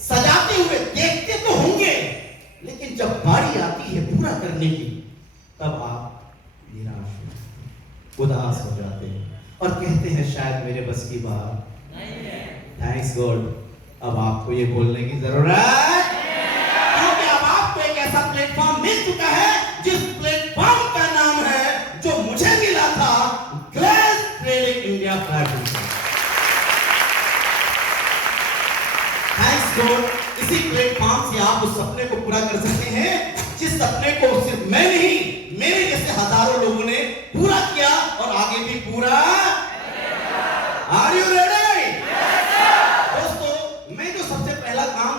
सजाते हुए देखते तो होंगे, लेकिन जब बारी आती है पूरा करने की, तब आप निराश हो जाते, उदास हो जाते हैं और कहते हैं शायद मेरे बस की बात नहीं है। थैंक्स गॉड, अब आपको ये बोलने की जरूरत, क्योंकि अब आपको एक ऐसा प्लेटफॉर्म मिल चुका है जिस प्लेटफॉर्म का नाम है, जो मुझे मिला था, Glaze Trading India platform. Thanks God, इसी प्लेटफॉर्म से आप उस सपने को पूरा कर सकते हैं जिस सपने को सिर्फ मैं नहीं, मेरे जैसे हजारों लोगों ने पूरा किया और आगे भी पूरा। Are you ready? दोस्तों, मैं जो सबसे पहला काम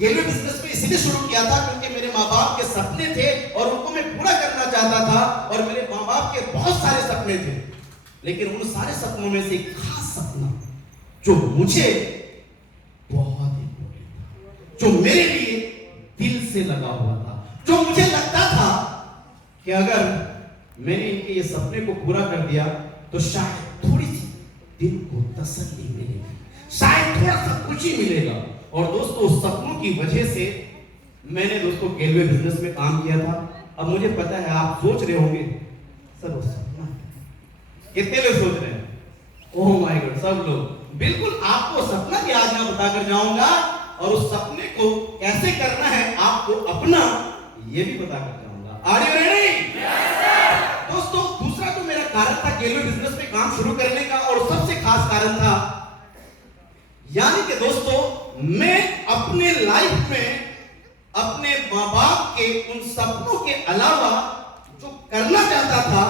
गेलवे बिजनेस में इसलिए शुरू किया था क्योंकि मेरे माँ बाप के सपने थे और उनको मैं पूरा करना चाहता था, और मेरे माँ बाप के बहुत सारे सपने थे, लेकिन उन सारे सपनों में से एक खास सपना जो मुझे बहुत इंपॉर्टेंट था, जो मेरे लिए दिल से लगा हुआ था, जो मुझे लगता था कि अगर मैंने इनके ये सपने को पूरा कर दिया तो शायद थोड़ी सी दिल को तसल्ली मिलेगी, शायद थोड़ा सा खुशी मिलेगा। और दोस्तों, उस सपनों की वजह से मैंने दोस्तों गेलवे बिजनेस में काम किया था। अब मुझे पता है आप सोच रहे होंगे सर वो सपना, कितने लोग सोच रहे हैं? ओह माय गॉड, सब लोग। बिल्कुल आपको सपना भी आज मैं बताकर जाऊंगा, और उस सपने को कैसे करना है आपको अपना, ये भी बताकर जाऊंगा। Are you ready? दोस्तों, दूसरा तो मेरा कारण था गेलवे बिजनेस में काम शुरू करने का, और सबसे खास कारण था, यानी कि दोस्तों, मैं अपने लाइफ में अपने माँ बाप के उन सपनों के अलावा जो करना चाहता था,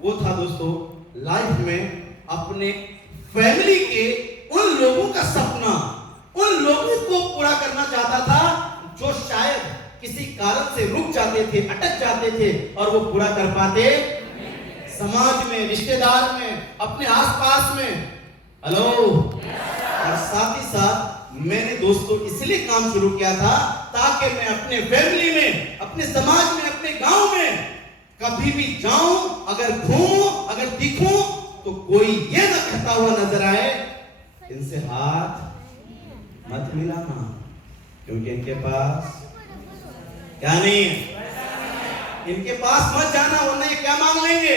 वो था दोस्तों लाइफ में अपने फैमिली के उन लोगों का सपना, उन लोगों को पूरा करना चाहता था जो शायद किसी कारण से रुक जाते थे, अटक जाते थे, और वो पूरा कर पाते समाज में, रिश्तेदार में, अपने आसपास में। हेलो। और साथ ही साथ मैंने दोस्तों इसलिए काम शुरू किया था ताकि मैं अपने फैमिली में, अपने समाज में, अपने गांव में कभी भी जाऊं, अगर घूमूं, अगर दिखूं, तो कोई ये ना कहता हुआ नजर आए इनसे हाथ मत मिलाना, क्योंकि इनके पास क्या नहीं है, इनके पास मत जाना, वरना ये क्या मांग लेंगे?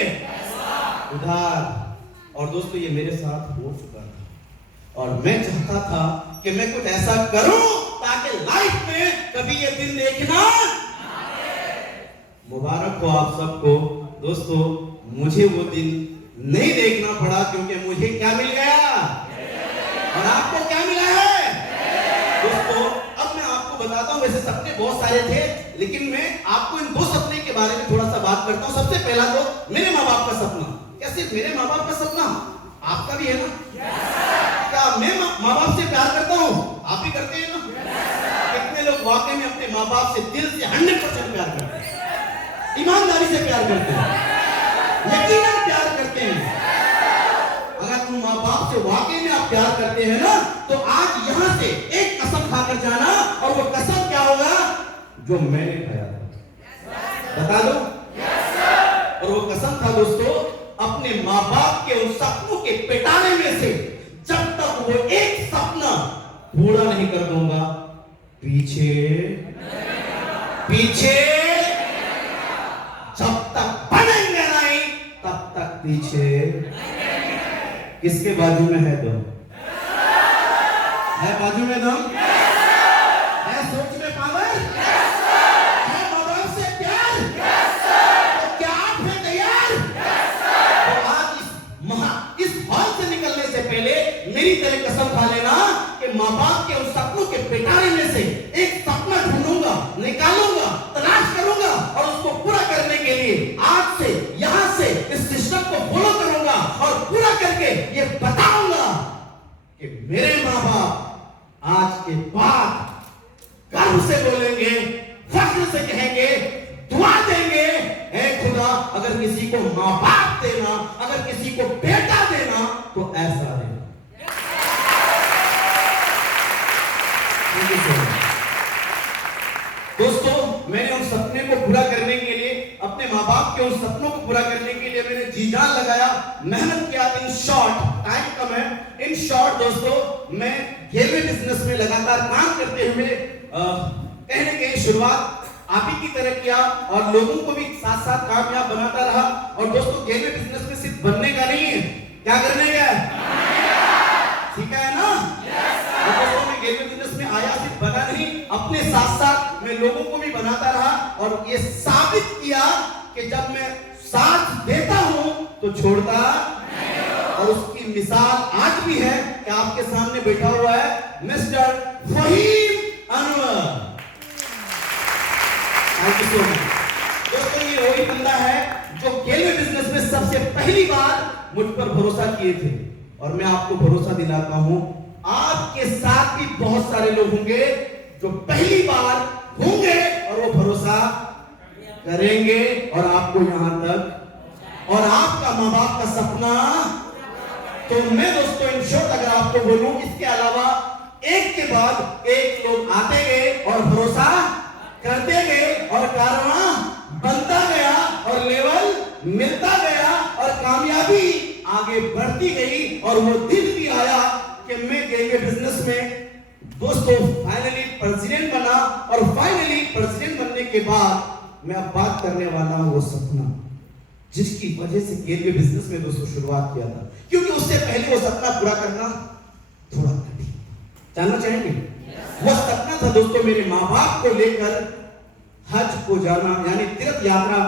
उधार। और दोस्तों, ये मेरे साथ हो चुका था, और मैं चाहता था कि मैं कुछ ऐसा करूं ताकि लाइफ में कभी ये दिन देखना। मुबारक हो आप सबको दोस्तों, मुझे वो दिन नहीं देखना पड़ा, क्योंकि मुझे क्या मिल गया और आपको क्या मिला है दोस्तों। अब मैं आपको बताता हूं, वैसे सपने बहुत सारे थे, लेकिन मैं आपको इन दो सपने के बारे में थोड़ा सा बात करता हूं। सबसे पहला तो मेरे माँ बाप का सपना। क्या सिर्फ मेरे माँ बाप का सपना? आपका भी है ना? क्या मैं माँ बाप से प्यार करता हूं? आप भी करते हैं ना? कितने लोग वाकई में अपने माँ बाप से दिल से 100% प्यार करते हैं, ईमानदारी से प्यार करते हैं, यकीनन प्यार करते हैं? अगर तुम माँ बाप से वाकई में आप प्यार करते हैं ना, तो आज यहां से एक कसम खाकर जाना, और वो कसम क्या होगा? जो मैंने खाया था, बता दो। और वो कसम था दोस्तों, अपने माँ बाप के उन सपनों के पिटारे में से जब तक वो एक सपना पूरा नहीं कर दूंगा, पीछे जब तक बढ़ेंगे नहीं, तब तक पीछे। किसके बाजू में है दम? है बाजू में दम? है सोच में पावर? है माँ बाप से प्यार? तो क्या आप हैं तैयार? तो आज इस हॉल से निकलने से पहले मेरी तरह कसम खा लेना कि माँ बाप के उन सपनों के पिटारे में से एक सपना ढूंढूंगा, निकालूंगा, तलाश करूंगा, और उसको पूरा करने के लिए आज से यहां से इस सिस्टम को फॉलो करूंगा, और पूरा करके ये बताऊंगा कि मेरे माँ बाप आज के बाद गर्व से बोलेंगे, फख्र से कहेंगे, दुआ देंगे, ऐ खुदा अगर किसी को माँ बाप देना, अगर किसी को बेटा देना, तो ऐसा देना। दोस्तों, मैंने उन सपने को पूरा करने के लिए, अपने माँ बाप के उन सपनों को पूरा करने के लिए मैंने जी जान लगाया, मेहनत किया। इन शॉर्ट, टाइम कम है, इन शॉर्ट दोस्तों, मैं गेलवे बिजनेस में लगातार काम करते हुए कहीं न कहीं शुरुआत आप ही की तरह किया और लोगों को भी साथ साथ कामयाब बनाता रहा। और दोस्तों गेलवे बिजनेस में सिर्फ बनने का नहीं है, क्या करने का है? सीखा है ना? दोस्तों मैं गेलवे बिजनेस में आया सिर्फ बना नहीं, अपने साथ साथ मैं लोगों को भी बनाता रहा और ये साबित किया कि जब मैं साथ देता हूं तो छोड़ता और उसकी मिसाल आज भी है कि आपके सामने बैठा हुआ है mister Fahim Anwar. Thank you so much. दोस्तों ये वही बंदा है जो गेलवे बिजनेस में सबसे पहली बार मुझ पर भरोसा किए थे और मैं आपको भरोसा दिलाता हूं आपके साथ भी बहुत सारे लोग होंगे जो पहली बार होंगे और वो भरोसा करेंगे और आपको यहां तक और आपका मां बाप का सपना। तो मैं दोस्तों इन शॉर्ट अगर आपको बोलूं इसके अलावा एक के बाद एक लोग आते गए और भरोसा करते गए और कारवां बनता गया और लेवल मिलता गया और कामयाबी आगे बढ़ती गई और वो दिन भी आया कि मैं गेलवे बिजनेस में दोस्तों फाइनली प्रेसिडेंट बना और फाइनली प्रेसिडेंट बनने के बाद मैं अब बात करने वाला हूं वो सपना जिसकी वजह से गेलवे बिजनेस में दोस्तों शुरुआत किया था, क्योंकि उससे पहले वो सपना पूरा करना थोड़ा कठिन। जानना चाहेंगे? वो सपना था दोस्तों मेरे माँ बाप को लेकर हज को जाना यानी तीर्थ यात्रा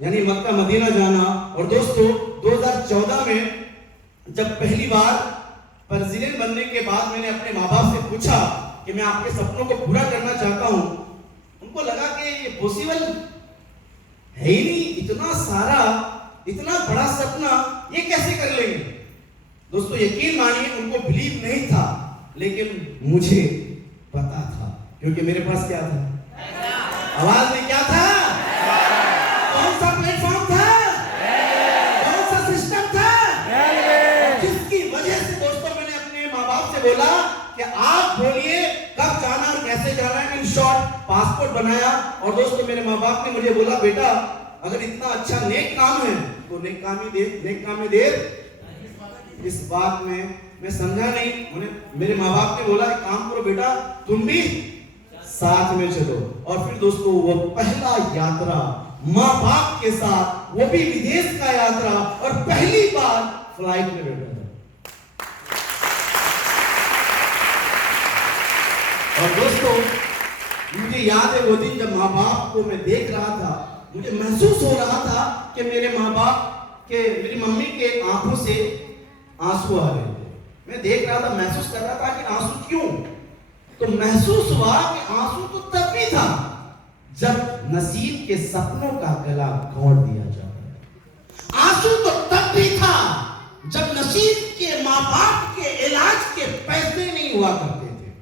यानी मक्का मदीना जाना। और दोस्तों 2014 में जब पहली बार प्रेसिडेंट बनने के बाद मैंने अपने माँ बाप से पूछा कि मैं आपके सपनों को पूरा करना चाहता हूं, उनको लगा कि ये पॉसिबल है ही नहीं, इतना सारा इतना बड़ा सपना ये कैसे कर लेंगे। दोस्तों यकीन मानिए उनको बिलीव नहीं था, लेकिन मुझे पता था क्योंकि मेरे पास क्या था? आवाज में क्या था? कौन सा प्लेटफॉर्म था? कौन सा सिस्टम था? जिसकी वजह से दोस्तों मैंने अपने माँ बाप से बोला कि आप बोलिए कब जाना और कैसे जाना है। इन शॉर्ट पासपोर्ट बनाया और दोस्तों मेरे माँ बाप ने मुझे बोला बेटा अगर इतना अच्छा नेक काम है तो नेक काम में देर। इस बात में मैं समझा नहीं। मेरे माँ बाप ने बोला काम करो बेटा तुम भी साथ में चलो। और फिर दोस्तों वो पहला यात्रा माँ बाप के साथ, वो भी विदेश का यात्रा और पहली बार फ्लाइट में बैठा था। और दोस्तों मुझे याद है वो दिन जब माँ बाप को मैं देख रहा था, मुझे महसूस हो रहा था कि मेरे माँ बाप के मेरी मम्मी के आंखों से आंसू आ रहे थे। मैं देख रहा था, महसूस कर रहा था कि आंसू क्यों। तो महसूस हुआ कि आंसू तो तब भी था जब नसीब के सपनों का गला घोंट दिया जाता है। आंसू तो तब भी था जब नसीब के माँ बाप के इलाज के पैसे नहीं हुआ करते थे।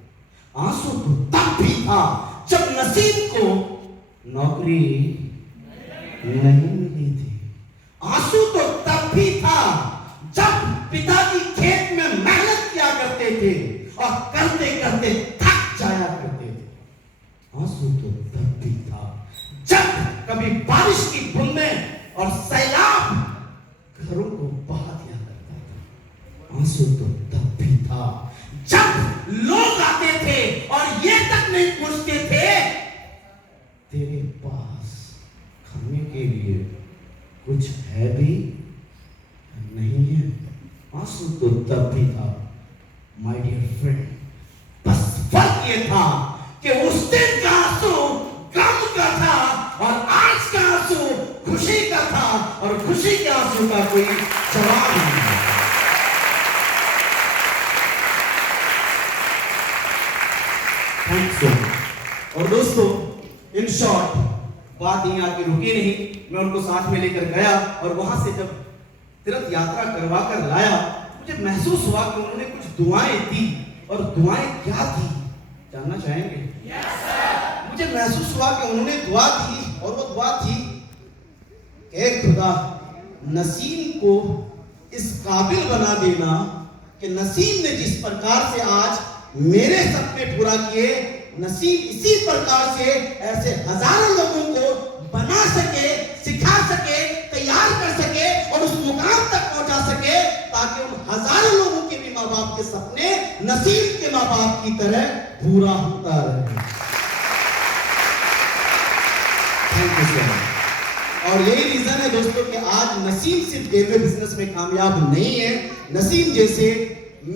आंसू तो तब भी था जब नसीब को नौकरी नहीं मिली थी। आंसू तो तब भी था जब पिताजी खेत में मेहनत किया करते थे और करते करते थक जाया करते थे। आंसू तो तब भी था जब कभी बारिश की बूंदें और सैलाब घरों को बहा दिया करता था। आंसू तो तब भी था जब लोग आते थे और ये तक नहीं पूछते थे तेरे पास खाने के लिए कुछ है भी नहीं है। आंसू तो तब भी था माय डियर फ्रेंड। बस फर्क ये था कि उस दिन का आंसू गम का था और आज का आंसू खुशी का था और खुशी के आंसू का कोई जवाब नहीं है। और दोस्तों इन शॉर्ट बात यहीं आके रुकी नहीं, मैं उनको साथ में लेकर गया और वहां से जब तीर्थ यात्रा करवा कर लाया मुझे महसूस हुआ कि उन्होंने कुछ दुआएं दी। और दुआएं क्या थी जानना चाहेंगे? मुझे महसूस हुआ कि उन्होंने दुआ दी और वो दुआ थी ऐ खुदा नसीम को इस काबिल बना देना कि नसीम ने जिस प्रकार से आज मेरे सपने पूरा किए, नसीब इसी प्रकार से ऐसे हजारों लोगों को बना सके, सिखा सके, तैयार कर सके और उस मुकाम तक पहुंचा सके ताकि उन हजारों लोगों के भी माँ बाप के सपने नसीम के माँ बाप की तरह पूरा होता रहे। Thank you sir. और यही रीजन है दोस्तों कि आज नसीम सिर्फ रेलवे बिजनेस में कामयाब नहीं है। नसीम जैसे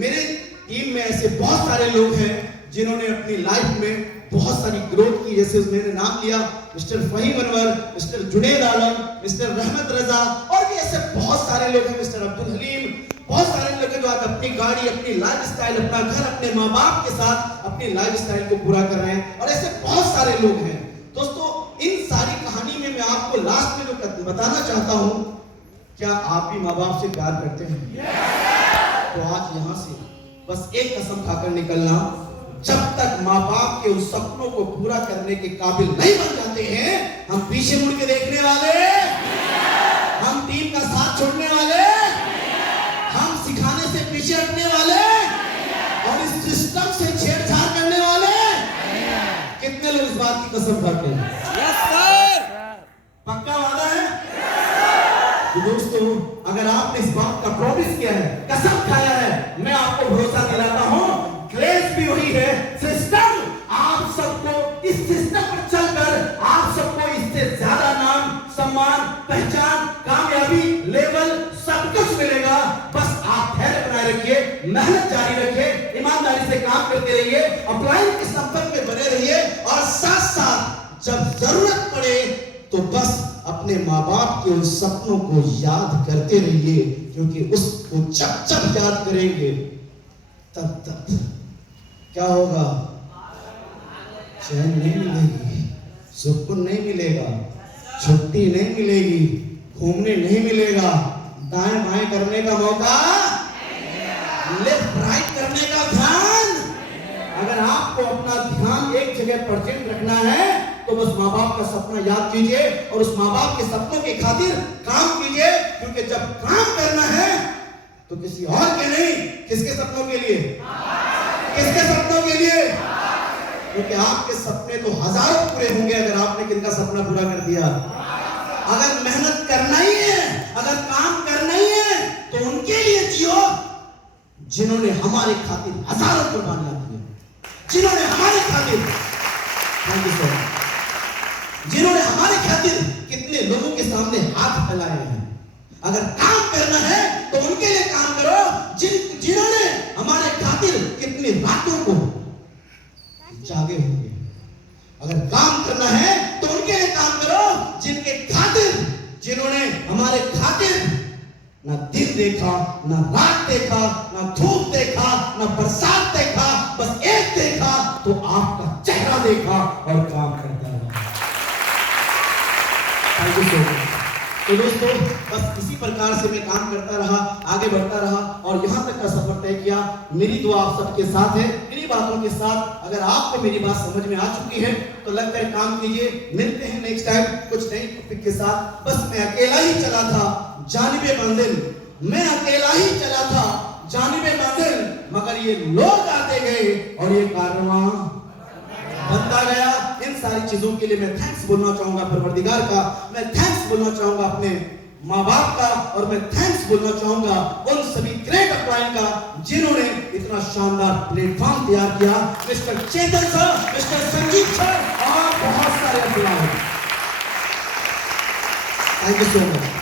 मेरे टीम में ऐसे बहुत सारे लोग हैं जिन्होंने अपनी लाइफ में बहुत सारी ग्रोथ की। जैसे मैंने नाम लिया मिस्टर फहीम अनवर, मिस्टर जुनेद आलम, मिस्टर रहमत रजा, और भी ऐसे बहुत सारे लोग हैं, मिस्टर अब्दुल हलीम, बहुत सारे लोग हैं जो आज अपनी गाड़ी, अपनी लाइफस्टाइल, अपना घर, अपने माँ बाप के साथ अपनी लाइफस्टाइल को पूरा कर रहे हैं। और ऐसे बहुत सारे लोग हैं दोस्तों। इन सारी कहानी में मैं आपको लास्ट में जो बताना चाहता हूं, क्या आप भी माँ बाप से प्यार करते हैं? तो आज यहां से बस एक कसम खाकर निकलना, जब तक माँ बाप के उस सपनों को पूरा करने के काबिल नहीं बन जाते हैं, हम पीछे मुड़ के देखने वाले, हम टीम का साथ छोड़ने वाले, हम सिखाने से पीछे हटने वाले और इस सिस्टम से छेड़छाड़ करने वाले। कितने लोग इस बात की कसम खाते हैं? पक्का वादा है? तो दोस्तों, अगर आपने इस बात का प्रॉमिस किया है, कसम खाया है, मैं आपको भरोसा दिलाता हूं, ग्रेस भी वही है, सिस्टम आप सबको इस सिस्टम पर चलकर आप सबको इससे ज्यादा नाम, सम्मान, पहचान, कामयाबी, लेवल सब कुछ मिलेगा। बस आप धैर्य बनाए रखिए, मेहनत जारी रखिए, ईमानदारी से काम करते रहिए, अपलाइन के संपर्क में बने रहिए और साथ साथ जब जरूरत पड़े तो बस अपने माँ बाप के उन सपनों को याद करते रहिए, क्योंकि उसको जब जब याद करेंगे तब तब क्या होगा? चैन नहीं मिलेगी, सुकून नहीं मिलेगा, छुट्टी नहीं मिलेगी, घूमने नहीं मिलेगा, दाएं बाएं करने का मौका, लेफ्ट राइट करने का ध्यान। अगर आपको अपना ध्यान एक जगह परसेंट रखना है तो बस माँ बाप का सपना याद कीजिए और उस माँ बाप के सपनों की खातिर काम कीजिए, क्योंकि जब काम करना है तो किसी और के नहीं, किसके सपनों के लिए? किसके सपनों के लिए? क्योंकि आपके सपने तो हजारों पूरे होंगे अगर आपने किनका सपना पूरा कर दिया। अगर मेहनत करना ही है, अगर काम करना ही है तो उनके लिए जियो जिन्होंने हमारे खातिर हजारों कुर्बानियां दी, जिन्होंने हमारे खातिर, थैंक यू सर, जिन्होंने हमारे खातिर कितने लोगों के सामने हाथ फैलाए हैं। अगर काम करना है तो उनके लिए काम करो जिन्होंने हमारे खातिर कितनी रातों को जागे होंगे। अगर काम करना है तो उनके लिए काम करो जिनके खातिर, जिन्होंने हमारे खातिर ना दिन देखा, ना रात देखा, ना धूप देखा, ना बरसात देखा, बस एक देखा तो आपका चेहरा देखा और काम करता रहा। Thank you so much. तो दोस्तों, बस इसी प्रकार से मैं काम करता रहा, आगे बढ़ता रहा और यहाँ तक का सफर तय किया। मेरी दुआ आप सबके साथ है, मेरी बातों के साथ। अगर आपको मेरी बात समझ में आ चुकी है तो लगकर काम कीजिए। मिलते हैं नेक्स्ट टाइम कुछ नई टॉपिक के साथ। बस मैं अकेला ही चला था जानिबे मंजिल, मैं अकेला ही चला था जानिबे मंजिल, मगर ये लोग आते गए और ये कारवां बनता गया। इन सारी चीजों के लिए मैं थैंक्स बोलना चाहूंगा परवरदिगार का, मैं थैंक्स बोलना चाहूंगा अपने माँ बाप का, और मैं थैंक्स बोलना चाहूंगा उन सभी ग्रेट अपलाइन का जिन्होंने इतना शानदार प्लेटफॉर्म तैयार किया। मिस्टर चेतन सर, मिस्टर संजीव सर और बहुत सारे upline. Thank you so much.